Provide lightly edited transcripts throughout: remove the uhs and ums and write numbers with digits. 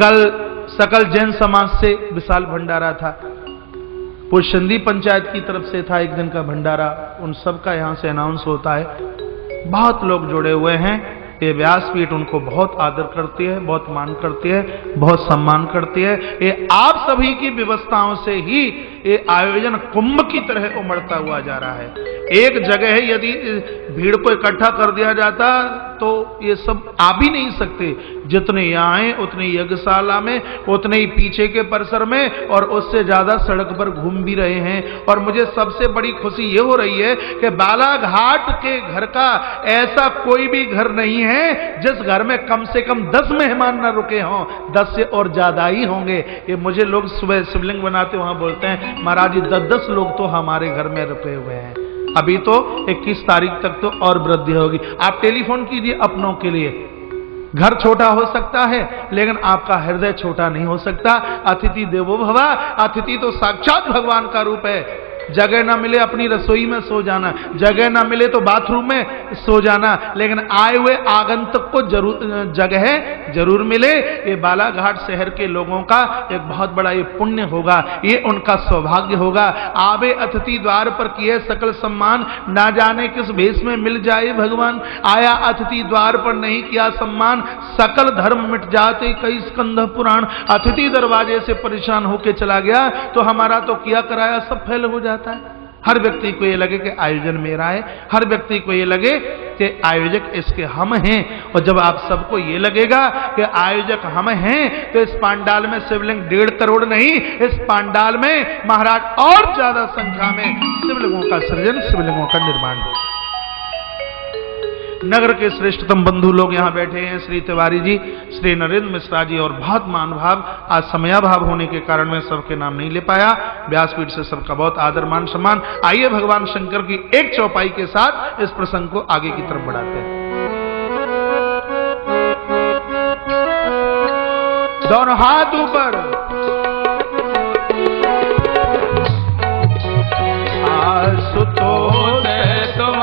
कल सकल जैन समाज से विशाल भंडारा था, पुष्यंदी पंचायत की तरफ से था एक दिन का भंडारा, उन सब का यहां से अनाउंस होता है। बहुत लोग जुड़े हुए हैं। ये व्यासपीठ उनको बहुत आदर करती है, बहुत मान करती है, बहुत सम्मान करती है। ये आप सभी की व्यवस्थाओं से ही ये आयोजन कुंभ की तरह उमड़ता हुआ जा रहा है। एक जगह यदि भीड़ को इकट्ठा कर दिया जाता तो ये सब आ भी नहीं सकते। जितने यहाँ हैं उतने यज्ञशाला में, उतने ही पीछे के परिसर में, और उससे ज्यादा सड़क पर घूम भी रहे हैं। और मुझे सबसे बड़ी खुशी ये हो रही है कि बालाघाट के घर का ऐसा कोई भी घर नहीं है जिस घर में कम से कम 10 मेहमान न रुके हों। 10 से और ज्यादा ही होंगे। ये मुझे लोग सुबह शिवलिंग बनाते वहां बोलते हैं, महाराज जी 10-10 लोग तो हमारे घर में रुके हुए हैं। अभी तो 21 तारीख तक तो और वृद्धि होगी। आप टेलीफोन कीजिए अपनों के लिए। घर छोटा हो सकता है लेकिन आपका हृदय छोटा नहीं हो सकता। अतिथि देवो भव, अतिथि तो साक्षात भगवान का रूप है। जगह ना मिले अपनी रसोई में सो जाना, जगह ना मिले तो बाथरूम में सो जाना, लेकिन आए हुए आगंतुक को जगह जरूर मिले। ये बालाघाट शहर के लोगों का एक बहुत बड़ा ये पुण्य होगा, ये उनका सौभाग्य होगा। आवे अतिथि द्वार पर किए सकल सम्मान, ना जाने किस भेष में मिल जाए भगवान। आया अतिथि द्वार पर नहीं किया सम्मान, सकल धर्म मिट जाते कई स्कंध पुराण। अतिथि दरवाजे से परेशान होके चला गया तो हमारा तो किया कराया सब फेल हो जाता है। हर व्यक्ति को ये लगे कि आयोजन मेरा है, हर व्यक्ति को ये लगे कि आयोजक इसके हम हैं। और जब आप सबको ये लगेगा कि आयोजक हम हैं तो इस पांडाल में शिवलिंग 1.5 करोड़ नहीं, इस पांडाल में महाराज और ज्यादा संख्या में शिवलिंगों का सृजन, शिवलिंगों का निर्माण होगा। नगर के श्रेष्ठतम बंधु लोग यहाँ बैठे हैं, श्री तिवारी जी, श्री नरेंद्र मिश्रा जी और बहुत महानुभाव। आज समयाभाव होने के कारण मैं सबके नाम नहीं ले पाया। व्यासपीठ से सबका बहुत आदर मान सम्मान। आइए भगवान शंकर की एक चौपाई के साथ इस प्रसंग को आगे की तरफ बढ़ाते हैं। दोनों हाथ ऊपर, आशुतोष तुम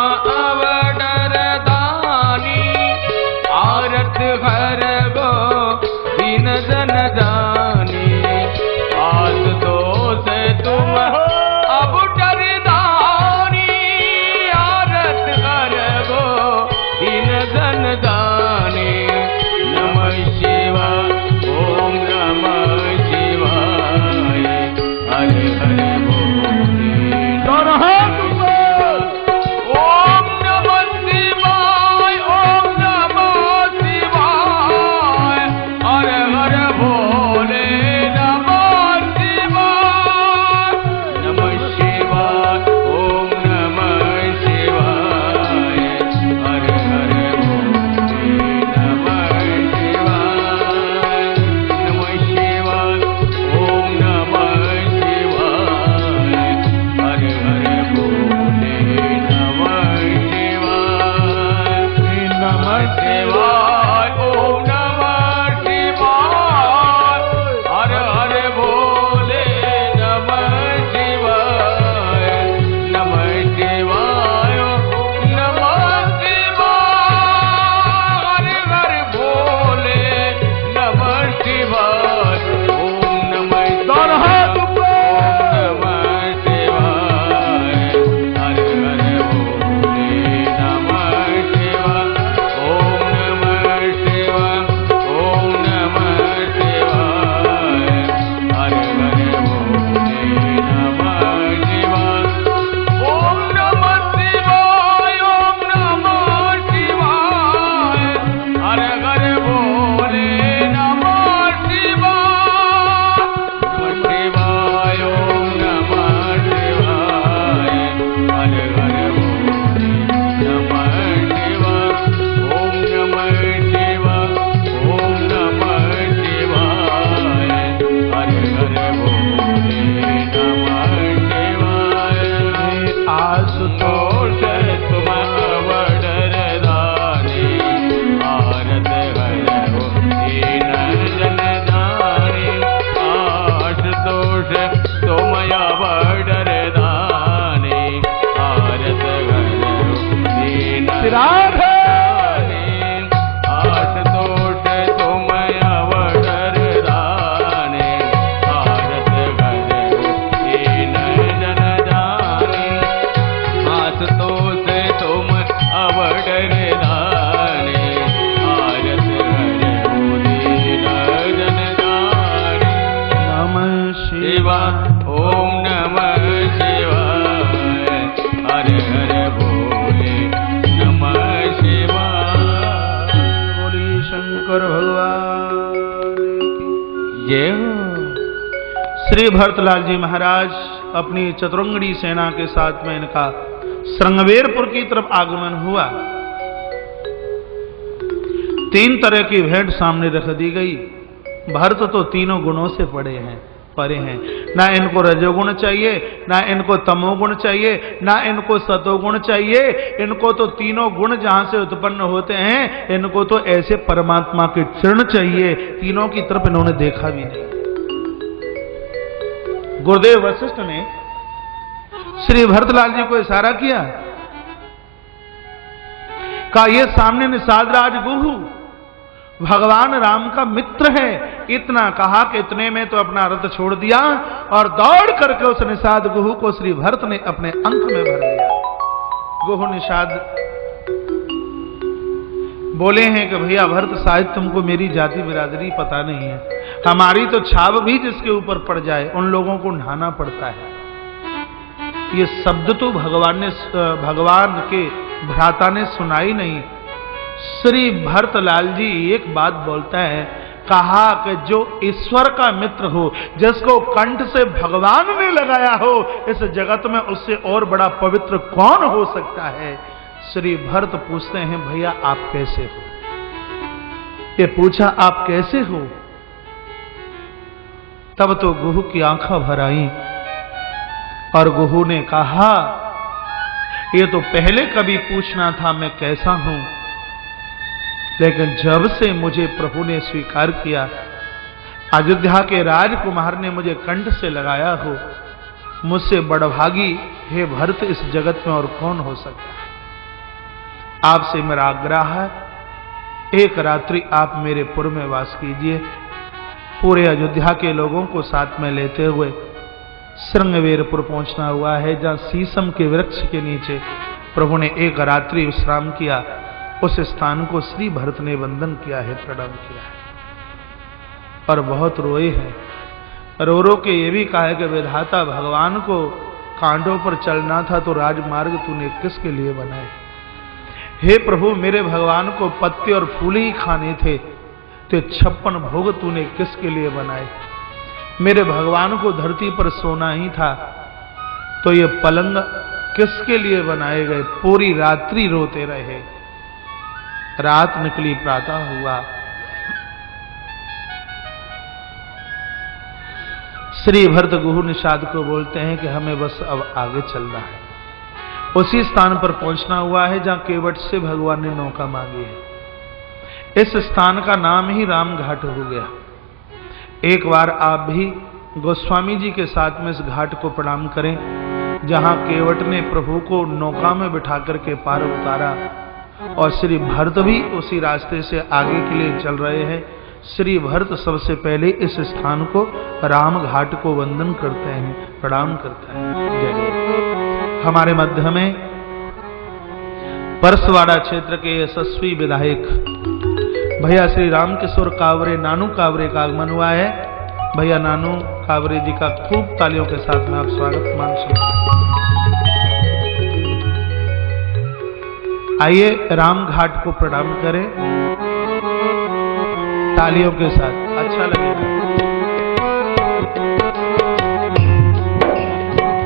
श्री भरतलाल जी महाराज अपनी चतुरंगड़ी सेना के साथ में इनका श्रृंगवेरपुर की तरफ आगमन हुआ। 3 तरह की भेंट सामने रख दी गई। भरत तो तीनों गुणों से परे हैं। ना इनको रजोगुण चाहिए, ना इनको तमोगुण चाहिए, ना इनको सतोगुण चाहिए। इनको तो तीनों गुण जहां से उत्पन्न होते हैं, इनको तो ऐसे परमात्मा के चरण चाहिए। तीनों की तरफ इन्होंने देखा भी नहीं। गुरुदेव वशिष्ठ ने श्री भरतलाल जी को इशारा किया, कहा ये सामने निषाद राज गुहु भगवान राम का मित्र है। इतना कहा कि इतने में तो अपना रथ छोड़ दिया और दौड़ करके उस निषाद गुहु को श्री भरत ने अपने अंक में भर लिया। गुहु निषाद बोले हैं कि भैया भरत शायद तुमको मेरी जाति बिरादरी पता नहीं है। हमारी तो छाप भी जिसके ऊपर पड़ जाए उन लोगों को नहाना पड़ता है। ये शब्द तो भगवान के भ्राता ने सुनाई नहीं। श्री भरतलाल जी एक बात बोलता है, कहा कि जो ईश्वर का मित्र हो, जिसको कंठ से भगवान ने लगाया हो, इस जगत में उससे और बड़ा पवित्र कौन हो सकता है। श्री भरत पूछते हैं, भैया आप कैसे हो? ये पूछा आप कैसे हो, तब तो गुहू की आंखें भर आई और गुहू ने कहा, ये तो पहले कभी पूछना था मैं कैसा हूं, लेकिन जब से मुझे प्रभु ने स्वीकार किया, अयोध्या के राजकुमार ने मुझे कंठ से लगाया हो, मुझसे बड़भागी हे भरत इस जगत में और कौन हो सकता है। आपसे मेरा आग्रह है, एक रात्रि आप मेरे पुर में वास कीजिए। पूरे अयोध्या के लोगों को साथ में लेते हुए श्रृंगवेरपुर पहुंचना हुआ है, जहां शीशम के वृक्ष के नीचे प्रभु ने एक रात्रि विश्राम किया। उस स्थान को श्री भरत ने वंदन किया है, प्रणाम किया है और बहुत रोए हैं। रो रो के ये भी कहा है कि विधाता भगवान को कांडों पर चलना था तो राजमार्ग तूने किसके लिए बनाए। हे प्रभु मेरे भगवान को पत्ते और फूल ही खाने थे, तो 56 भोग तूने किसके लिए बनाए। मेरे भगवान को धरती पर सोना ही था, तो ये पलंग किसके लिए बनाए गए। पूरी रात्रि रोते रहे। रात निकली, प्रातः हुआ। श्री भरत गुहू निषाद को बोलते हैं कि हमें बस अब आगे चलना है। उसी स्थान पर पहुंचना हुआ है जहां केवट से भगवान ने नौका मांगी है। इस स्थान का नाम ही राम घाट हो गया। एक बार आप भी गोस्वामी जी के साथ में इस घाट को प्रणाम करें, जहां केवट ने प्रभु को नौका में बिठा करके पार उतारा और श्री भरत भी उसी रास्ते से आगे के लिए चल रहे हैं। श्री भरत सबसे पहले इस स्थान को राम घाट को वंदन करते हैं, प्रणाम करते हैं। जय। हमारे मध्य में परसवाड़ा क्षेत्र के यशस्वी विधायक भैया श्री रामकिशोर कावरे, नानू कावरे का आगमन हुआ है। भैया नानू कावरे जी का खूब तालियों के साथ में आप स्वागत मान सकते। आइए राम घाट को प्रणाम करें तालियों के साथ, अच्छा लगेगा।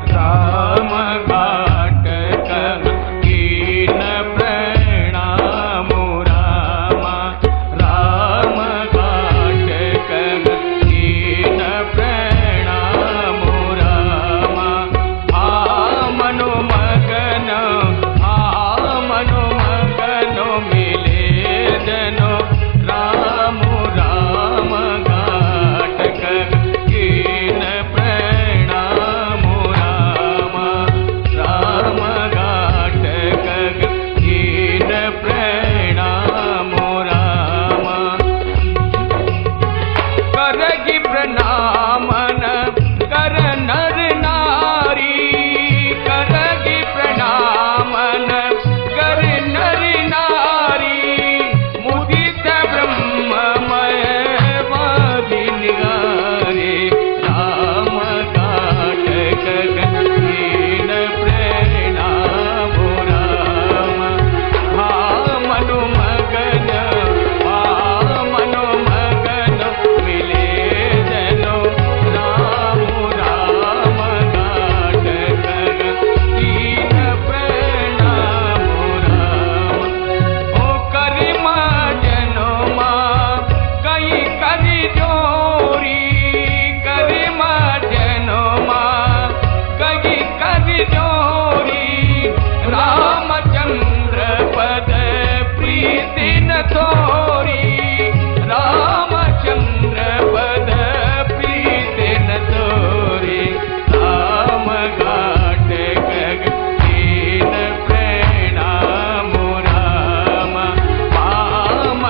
राम राम घाट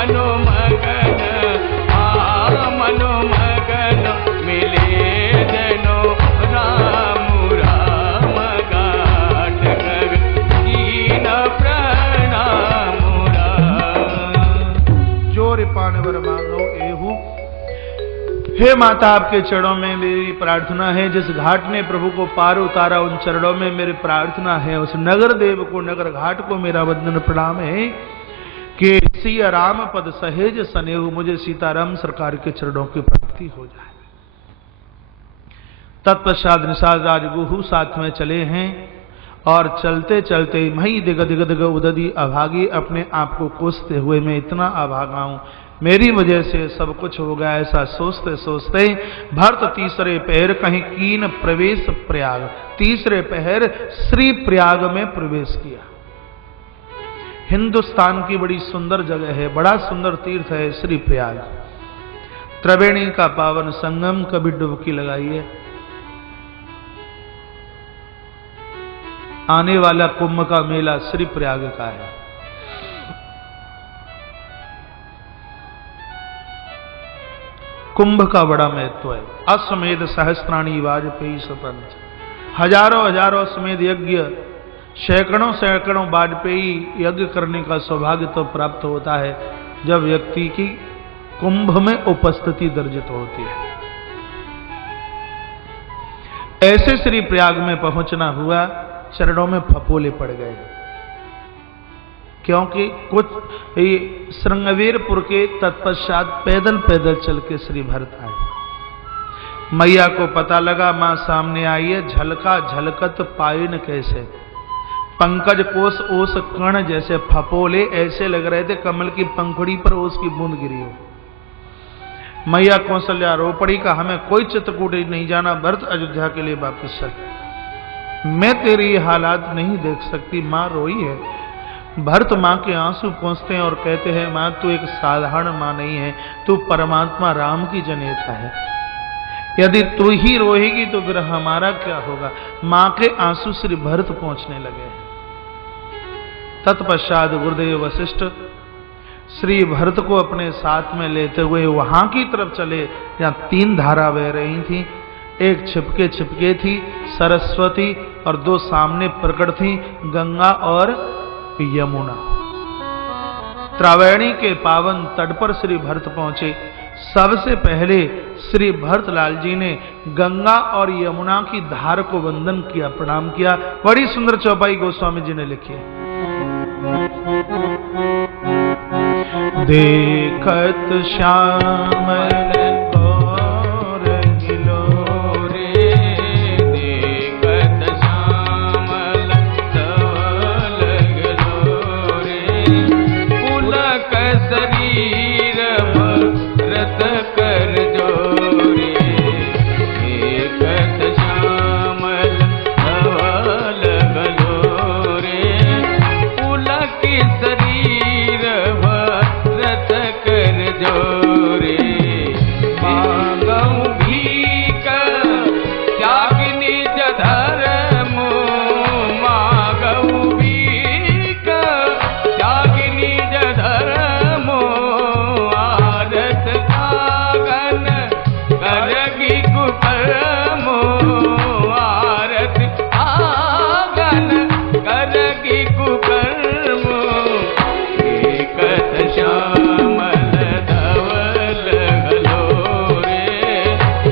मनोमगन मनोमगन मिले जनो राम राम गाठ कर कीन प्रणाम राम। जो रिपान वर मांगो एहू। हे माता, आपके चरणों में मेरी प्रार्थना है। जिस घाट ने प्रभु को पार उतारा, उन चरणों में मेरी प्रार्थना है। उस नगर देव को, नगर घाट को मेरा वंदन प्रणाम है कि सिया राम पद सहेज सनेहु, मुझे सीताराम सरकार के चरणों की प्राप्ति हो जाए। तत्पश्चात निषाद राज गुहू साथ में चले हैं और चलते चलते मही दिग दिग दिग उददी अभागी, अपने आप को कोसते हुए मैं इतना अभागा हूं, मेरी वजह से सब कुछ हो गया, ऐसा सोचते सोचते भरत तीसरे पहर कहीं कीन प्रवेश प्रयाग, तीसरे पहर श्री प्रयाग में प्रवेश किया। हिंदुस्तान की बड़ी सुंदर जगह है, बड़ा सुंदर तीर्थ है श्री प्रयाग। त्रिवेणी का पावन संगम, कभी डुबकी लगाइए। आने वाला कुंभ का मेला श्री प्रयाग का है। कुंभ का बड़ा महत्व है। अश्वमेध सहस्त्राणी वाजपेयी सपंच, हजारों हजारों अश्वमेध यज्ञ, सैकड़ों सैकड़ों वाजपेयी यज्ञ करने का सौभाग्य तो प्राप्त होता है जब व्यक्ति की कुंभ में उपस्थिति दर्जित होती है। ऐसे श्री प्रयाग में पहुंचना हुआ, चरणों में फपोले पड़ गए, क्योंकि कुछ श्रृंगवीरपुर के तत्पश्चात पैदल पैदल चल के श्री भरत आए। मैया को पता लगा मां सामने आई है, झलका झलकत पाइन कैसे, पंकज कोस ओस कण जैसे फपोले ऐसे लग रहे थे कमल की पंखुड़ी पर ओस की बूंद गिरी हो। मैया कौशल्या रो पड़ी का हमें कोई चित्रकूट नहीं जाना, भरत अयोध्या के लिए वापस चल। मैं तेरी ये हालात नहीं देख सकती। मां रोई है। भरत मां के आंसू पहुंचते हैं और कहते हैं मां तू एक साधारण मां नहीं है, तू परमात्मा राम की जनेता है। यदि तू ही रोएगी तो फिर हमारा क्या होगा। मां के आंसू श्री भरत पहुंचने लगे हैं। तत्पश्चात गुरुदेव वशिष्ठ श्री भरत को अपने साथ में लेते हुए वहां की तरफ चले जहां 3 धारा बह रही थी। एक छिपके छिपके थी सरस्वती और 2 सामने प्रकट थी गंगा और यमुना। त्रिवेणी के पावन तट पर श्री भरत पहुंचे। सबसे पहले श्री भरतलाल जी ने गंगा और यमुना की धार को वंदन किया, प्रणाम किया। बड़ी सुंदर चौपाई गोस्वामी जी ने लिखी है। देखत श्यामल और गिलोरे, देखत श्यामल धवल गिलोरे, पुलक शरीर भरत कर जोरे, देखत श्यामल धवल गिलोरे, पुलक शरीर भरत कर जोरे, मांगऊ भीख त्याग निज धर्म, मांगऊ भीख त्याग निज धर्म, आरत आगन करगी कुकर्म, आरत आगन करगी कुकर्म, देखत श्यामल धवल गलोरे,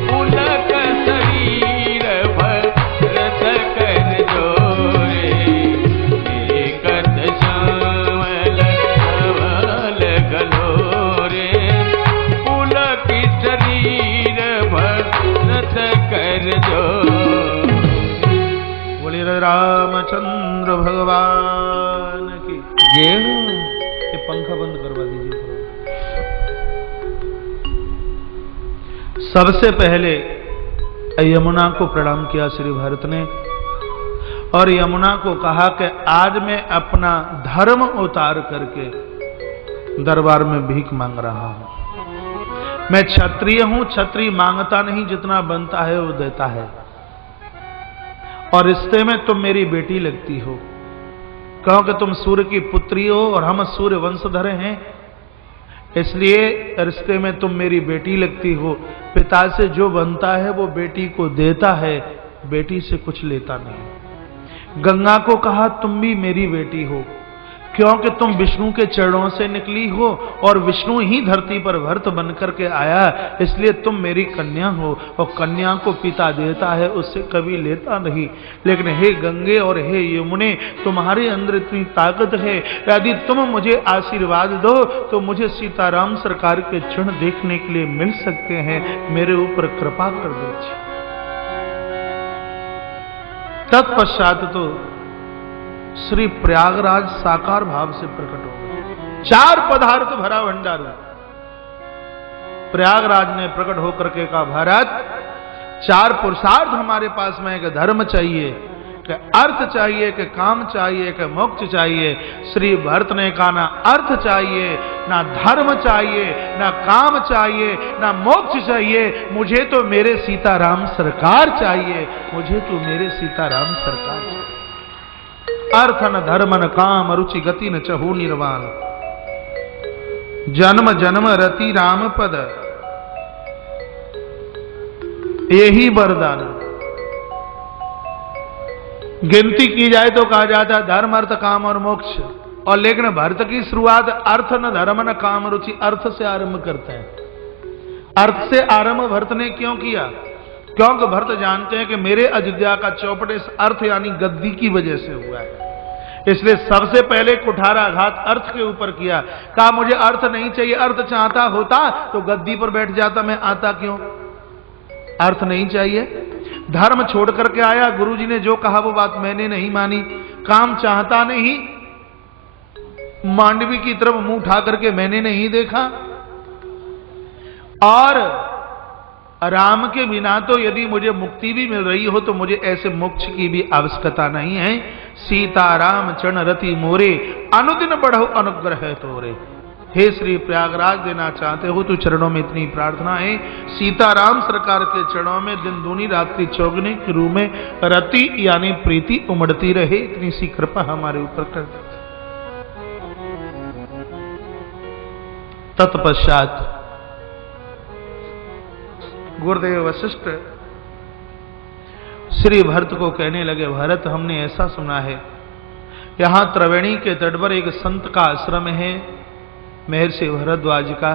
पुलक शरीर भरत कर जोरे, देखत श्यामल धवल गलोरे, पुलक शरीर भरत कर जोरे। बोलिए रामचंद्र भगवान की जय हो। ये पंखा बंद करवा दीजिए। सबसे पहले यमुना को प्रणाम किया श्री भरत ने और यमुना को कहा कि आज मैं अपना धर्म उतार करके दरबार में भीख मांग रहा हूं। मैं क्षत्रिय हूं, क्षत्रिय मांगता नहीं, जितना बनता है वो देता है। और रिश्ते में तुम मेरी बेटी लगती हो, कहो कि तुम सूर्य की पुत्री हो और हम सूर्य वंशधर हैं, इसलिए रिश्ते में तुम मेरी बेटी लगती हो। पिता से जो बनता है वो बेटी को देता है, बेटी से कुछ लेता नहीं। गंगा को कहा तुम भी मेरी बेटी हो, क्योंकि तुम विष्णु के चरणों से निकली हो और विष्णु ही धरती पर भरत बनकर के आया, इसलिए तुम मेरी कन्या हो। और कन्या को पिता देता है, उससे कभी लेता नहीं। लेकिन हे गंगे और हे यमुने, तुम्हारे अंदर इतनी ताकत है, यदि तुम मुझे आशीर्वाद दो तो मुझे सीताराम सरकार के क्षण देखने के लिए मिल सकते हैं, मेरे ऊपर कृपा कर दीजिए। तत्पश्चात तो श्री प्रयागराज साकार भाव से प्रकट हो गए। 4 पदार्थ भरा भंडार। प्रयागराज ने प्रकट होकर के कहा, भारत 4 पुरुषार्थ हमारे पास में, कि धर्म चाहिए, कि अर्थ चाहिए, कि काम चाहिए, कि मोक्ष चाहिए। श्री भरत ने कहा ना अर्थ चाहिए, ना धर्म चाहिए, ना काम चाहिए, ना मोक्ष चाहिए, मुझे तो मेरे सीताराम सरकार चाहिए, मुझे तो मेरे सीताराम सरकार चाहिए। अर्थ न धर्म न काम रुचि गति न चहु निर्वाण, जन्म जन्म रति राम पद, यही वरदान। गिनती की जाए तो कहा जाता है धर्म अर्थ काम और मोक्ष, और लेकिन भरत की शुरुआत अर्थ न धर्म न काम रुचि अर्थ से आरंभ करते हैं। अर्थ से आरंभ भरत ने क्यों किया? क्योंकि भरत जानते हैं कि मेरे अयोध्या का चौपट इस अर्थ यानी गद्दी की वजह से हुआ है, इसलिए सबसे पहले कुठाराघात अर्थ के ऊपर किया। कहा मुझे अर्थ नहीं चाहिए, अर्थ चाहता होता तो गद्दी पर बैठ जाता, मैं आता क्यों? अर्थ नहीं चाहिए। धर्म छोड़ करके आया, गुरुजी ने जो कहा वो बात मैंने नहीं मानी। काम चाहता नहीं, मांडवी की तरफ मुंह उठा करके मैंने नहीं देखा। और राम के बिना तो यदि मुझे मुक्ति भी मिल रही हो तो मुझे ऐसे मोक्ष की भी आवश्यकता नहीं है। सीताराम चरण रति मोरे, अनुदिन बढ़ो अनुग्रह तोरे। हे श्री प्रयागराज, देना चाहते हो तो चरणों में इतनी प्रार्थना है, सीताराम सरकार के चरणों में दिन दूनी रात्रि चौगुनी के रूप में रति यानी प्रीति उमड़ती रहे, इतनी सी कृपा हमारे ऊपर कर दे। तत्पश्चात गुरुदेव वशिष्ठ श्री भरत को कहने लगे, भरत हमने ऐसा सुना है, यहां त्रिवेणी के तट पर एक संत का आश्रम है, महर्षि भरद्वाज का।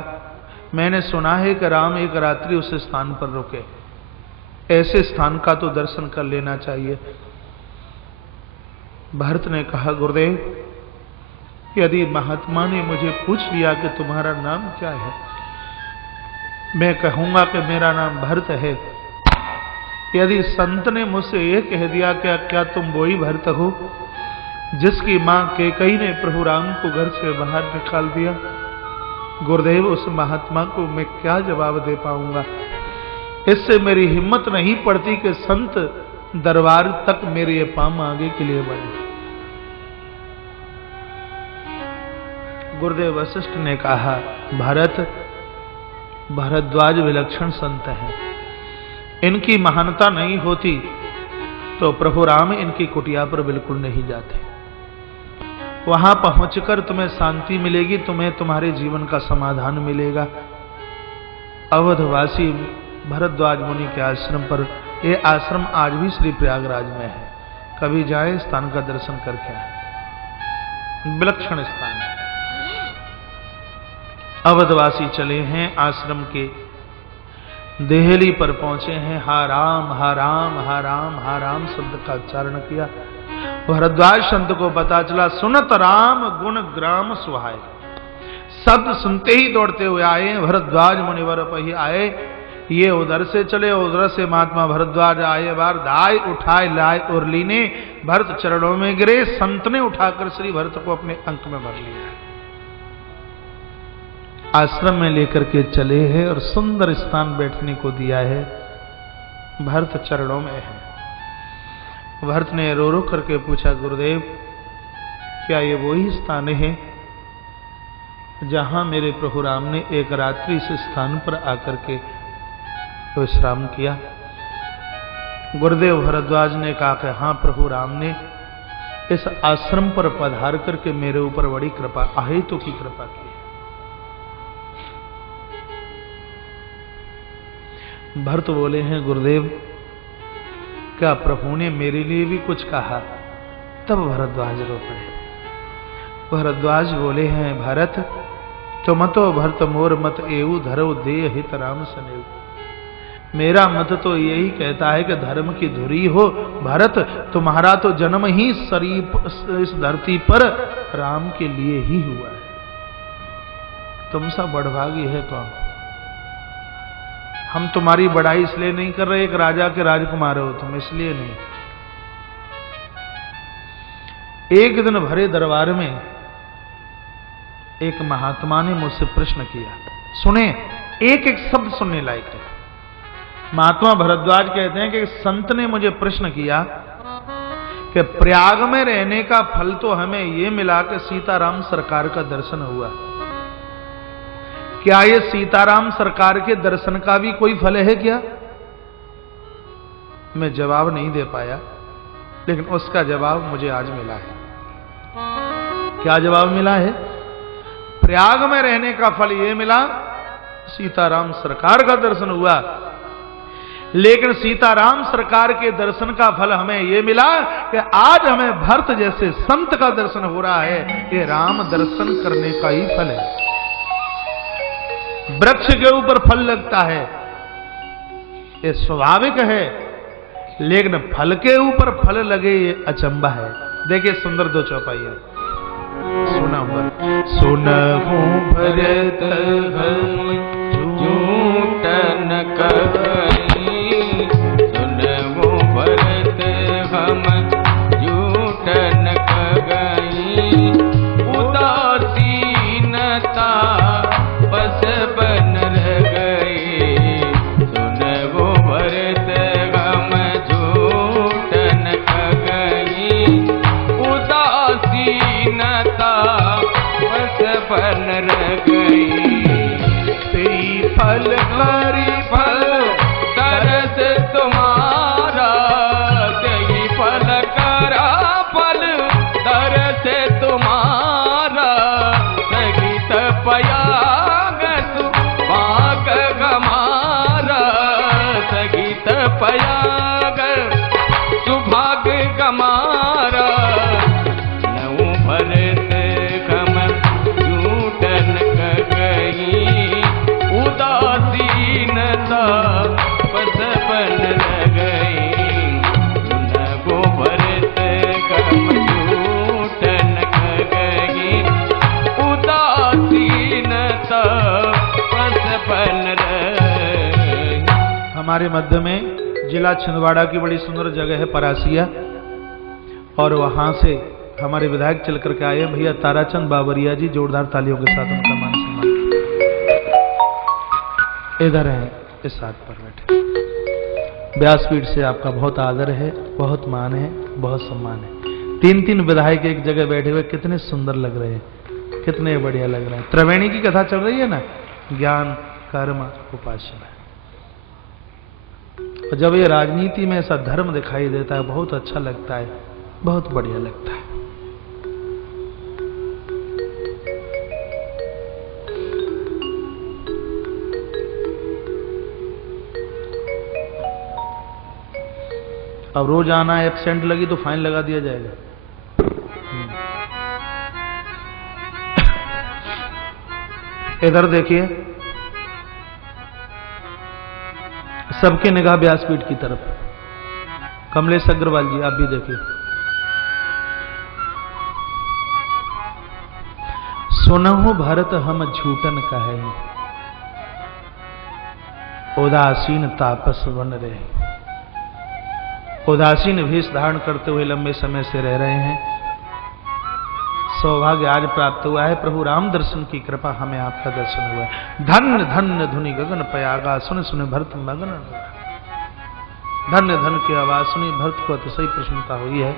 मैंने सुना है कि राम एक रात्रि उस स्थान पर रुके, ऐसे स्थान का तो दर्शन कर लेना चाहिए। भरत ने कहा, गुरुदेव यदि महात्मा ने मुझे पूछ लिया कि तुम्हारा नाम क्या है, मैं कहूंगा कि मेरा नाम भरत है। यदि संत ने मुझसे यह कह दिया कि क्या तुम वही भरत हो जिसकी मां कैकेयी ने प्रभु राम को घर से बाहर निकाल दिया, गुरुदेव उस महात्मा को मैं क्या जवाब दे पाऊंगा। इससे मेरी हिम्मत नहीं पड़ती कि संत दरबार तक मेरे ये पांव आगे के लिए बढ़े। गुरुदेव वशिष्ठ ने कहा, भरत भरद्वाज विलक्षण संत हैं, इनकी महानता नहीं होती तो प्रभु राम इनकी कुटिया पर बिल्कुल नहीं जाते। वहां पहुंचकर तुम्हें शांति मिलेगी, तुम्हें तुम्हारे जीवन का समाधान मिलेगा। अवधवासी भरद्वाज मुनि के आश्रम पर, यह आश्रम आज भी श्री प्रयागराज में है, कभी जाए स्थान का दर्शन करके आए, विलक्षण स्थान है। अवधवासी चले हैं आश्रम के देहली पर पहुंचे हैं, हा राम हा राम हा राम हा राम शब्द का उच्चारण किया। भरद्वाज संत को पता चला, सुनत राम गुण ग्राम सुहाय। शब्द सुनते ही दौड़ते हुए आए, भरद्वाज मुनिवर पर ही आए। ये उधर से चले, उधर से महात्मा भरद्वाज आए, बार दाय उठाए लाए और लीने भरत चरणों में गिरे। संत ने उठाकर श्री भरत को अपने अंक में भर लिया, आश्रम में लेकर के चले हैं और सुंदर स्थान बैठने को दिया है। भरत चरणों में है। भरत ने रो रो करके पूछा, गुरुदेव क्या ये वही स्थान है जहां मेरे प्रभु राम ने एक रात्रि इस स्थान पर आकर के विश्राम किया? गुरुदेव भरद्वाज ने कहा कि हाँ, प्रभु राम ने इस आश्रम पर पधार करके मेरे ऊपर बड़ी कृपा, अहेतु की कृपा की है। भरत बोले हैं गुरुदेव, क्या प्रभु ने मेरे लिए भी कुछ कहा? तब भरद्वाज रो पड़े। भरद्वाज बोले हैं भरत, तुम तो भरत मोर मत एऊ धरो देह हित राम सनेऊ। मेरा मत तो यही कहता है कि धर्म की धुरी हो भरत, तुम्हारा तो जन्म ही शरीफ इस धरती पर राम के लिए ही हुआ है। तुम सा बड़भागी है कौन? हम तुम्हारी बड़ाई इसलिए नहीं कर रहे, एक राजा के राजकुमार हो तुम, इसलिए नहीं। एक दिन भरे दरबार में एक महात्मा ने मुझसे प्रश्न किया, सुने, एक एक शब्द सुनने लायक है। महात्मा भरद्वाज कहते हैं कि एक संत ने मुझे प्रश्न किया कि प्रयाग में रहने का फल तो हमें यह मिला कि सीताराम सरकार का दर्शन हुआ, क्या ये सीताराम सरकार के दर्शन का भी कोई फल है क्या? मैं जवाब नहीं दे पाया, लेकिन उसका जवाब मुझे आज मिला है। क्या जवाब मिला है? प्रयाग में रहने का फल यह मिला, सीताराम सरकार का दर्शन हुआ, लेकिन सीताराम सरकार के दर्शन का फल हमें यह मिला कि आज हमें भरत जैसे संत का दर्शन हो रहा है। ये राम दर्शन करने का ही फल है। वृक्ष के ऊपर फल लगता है, ये स्वाभाविक है, लेकिन फल के ऊपर फल लगे ये अचंबा है। देखिए सुंदर दो चौपाइयां सुना हुआ। सुनहु भरत हम झूठ न कहीं, सुनहु भरत हम झूठ न कहीं, उदासीनता बस बन रह गई। सुनहु भरत हम झूठ न कहीं, उदासीनता बस बन रह गई। फल हरि फल तरस तुम्हारा, सही फल करा फल तरस तुम्हारा, सही तपयाग सुभाग गमारा, सही तपयाग सुभाग गमारा। नौ भरत हम झूठन गई, उदासीनता बस बन गई। नगो भरत हम झूठन गई, उदासीनता बस बन गई। हमारे मध्य में जिला छिंदवाड़ा की बड़ी सुंदर जगह है परासिया, और वहां से हमारे विधायक चल करके आए भैया ताराचंद बाबरिया जी, जोरदार तालियों के साथ उनका मान सम्मान। इधर है, इस हाथ पर बैठे। व्यासपीठ से आपका बहुत आदर है, बहुत मान है, बहुत सम्मान है। तीन तीन विधायक एक जगह बैठे हुए कितने सुंदर लग रहे हैं, कितने बढ़िया लग रहे हैं। त्रिवेणी की कथा चल रही है ना, ज्ञान कर्म उपासना। और जब ये राजनीति में ऐसा धर्म दिखाई देता है, बहुत अच्छा लगता है, बहुत बढ़िया लगता है। अब रोज आना, एब्सेंट लगी तो फाइन लगा दिया जाएगा। इधर देखिए, सबके निगाह व्यासपीठ की तरफ। कमलेश अग्रवाल जी, आप भी देखिए। सुनहु भरत हम झूठन कहे, उदासीन तापस बन रहे। उदासीन भेष धारण करते हुए लंबे समय से रह रहे हैं। सौभाग्य आज प्राप्त हुआ है, प्रभु राम दर्शन की कृपा, हमें आपका दर्शन हुआ है। धन्य धन्य धुनि गगन पयागा, सुन सुन भरत मगन। धन्य धन की आवाज सुनी भरत को अतिशय प्रसन्नता हुई है।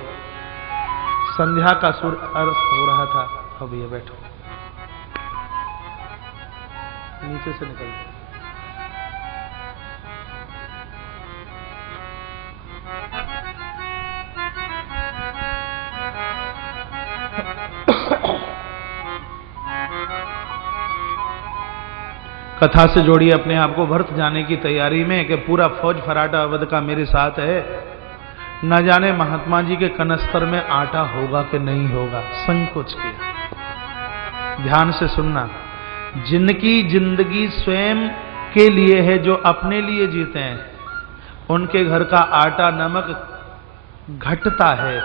संध्या का सूर्य अस्त हो रहा था। अब ये बैठो, नीचे से निकल। कथा से जोड़िए अपने आप को भरत जाने की तैयारी में कि पूरा फौज फराटा अवध का मेरे साथ है। न जाने महात्मा जी के कनस्तर में आटा होगा कि नहीं होगा। संकोच किया। ध्यान से सुनना, जिनकी जिंदगी स्वयं के लिए है, जो अपने लिए जीते हैं, उनके घर का आटा नमक घटता है।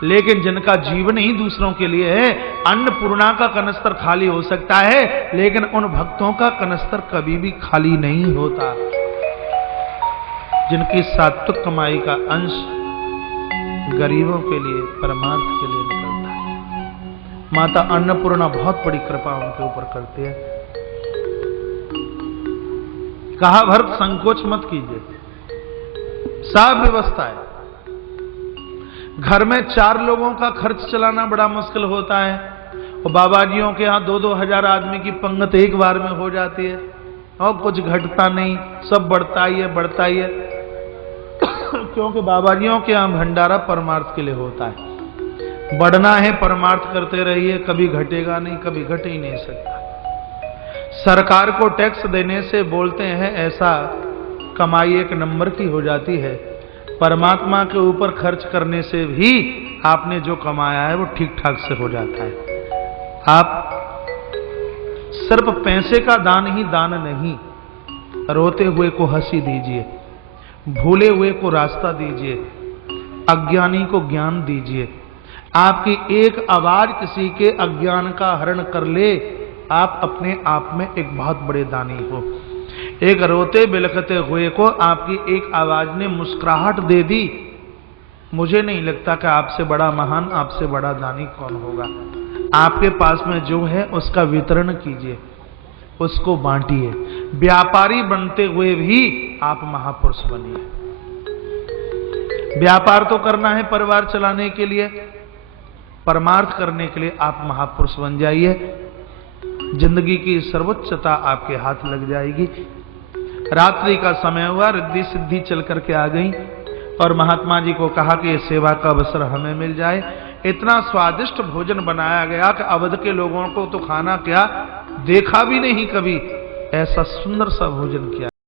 लेकिन जिनका जीवन ही दूसरों के लिए है, अन्नपूर्णा का कनस्तर खाली हो सकता है, लेकिन उन भक्तों का कनस्तर कभी भी खाली नहीं होता। जिनकी सात्विक कमाई का अंश गरीबों के लिए, परमार्थ के लिए निकलता है। माता अन्नपूर्णा बहुत बड़ी कृपा उनके ऊपर करती है। कहा भरत संकोच मत कीजिए, सब व्यवस्था है। घर में 4 लोगों का खर्च चलाना बड़ा मुश्किल होता है, और बाबा जियों के यहाँ 2-2 हजार आदमी की पंगत एक बार में हो जाती है, और कुछ घटता नहीं, सब बढ़ता ही है क्योंकि बाबा जियों के यहाँ भंडारा परमार्थ के लिए होता है। बढ़ना है, परमार्थ करते रहिए, कभी घटेगा नहीं, कभी घट ही नहीं सकता। सरकार को टैक्स देने से बोलते हैं ऐसा कमाई 1 नंबर की हो जाती है। परमात्मा के ऊपर खर्च करने से भी आपने जो कमाया है वो ठीक ठाक से हो जाता है। आप सिर्फ पैसे का दान ही दान नहीं, रोते हुए को हंसी दीजिए, भूले हुए को रास्ता दीजिए, अज्ञानी को ज्ञान दीजिए। आपकी एक आवाज किसी के अज्ञान का हरण कर ले, आप अपने आप में एक बहुत बड़े दानी हो। एक रोते बिलखते हुए को आपकी एक आवाज ने मुस्कुराहट दे दी, मुझे नहीं लगता कि आपसे बड़ा महान, आपसे बड़ा दानी कौन होगा। आपके पास में जो है उसका वितरण कीजिए, उसको बांटिए। व्यापारी बनते हुए भी आप महापुरुष बनिए। व्यापार तो करना है परिवार चलाने के लिए, परमार्थ करने के लिए आप महापुरुष बन जाइए। जिंदगी की सर्वोच्चता आपके हाथ लग जाएगी। रात्रि का समय हुआ, रिद्धि सिद्धि चल करके आ गई और महात्मा जी को कहा कि ये सेवा का अवसर हमें मिल जाए। इतना स्वादिष्ट भोजन बनाया गया कि अवध के लोगों को तो खाना क्या देखा भी नहीं कभी, ऐसा सुंदर सा भोजन किया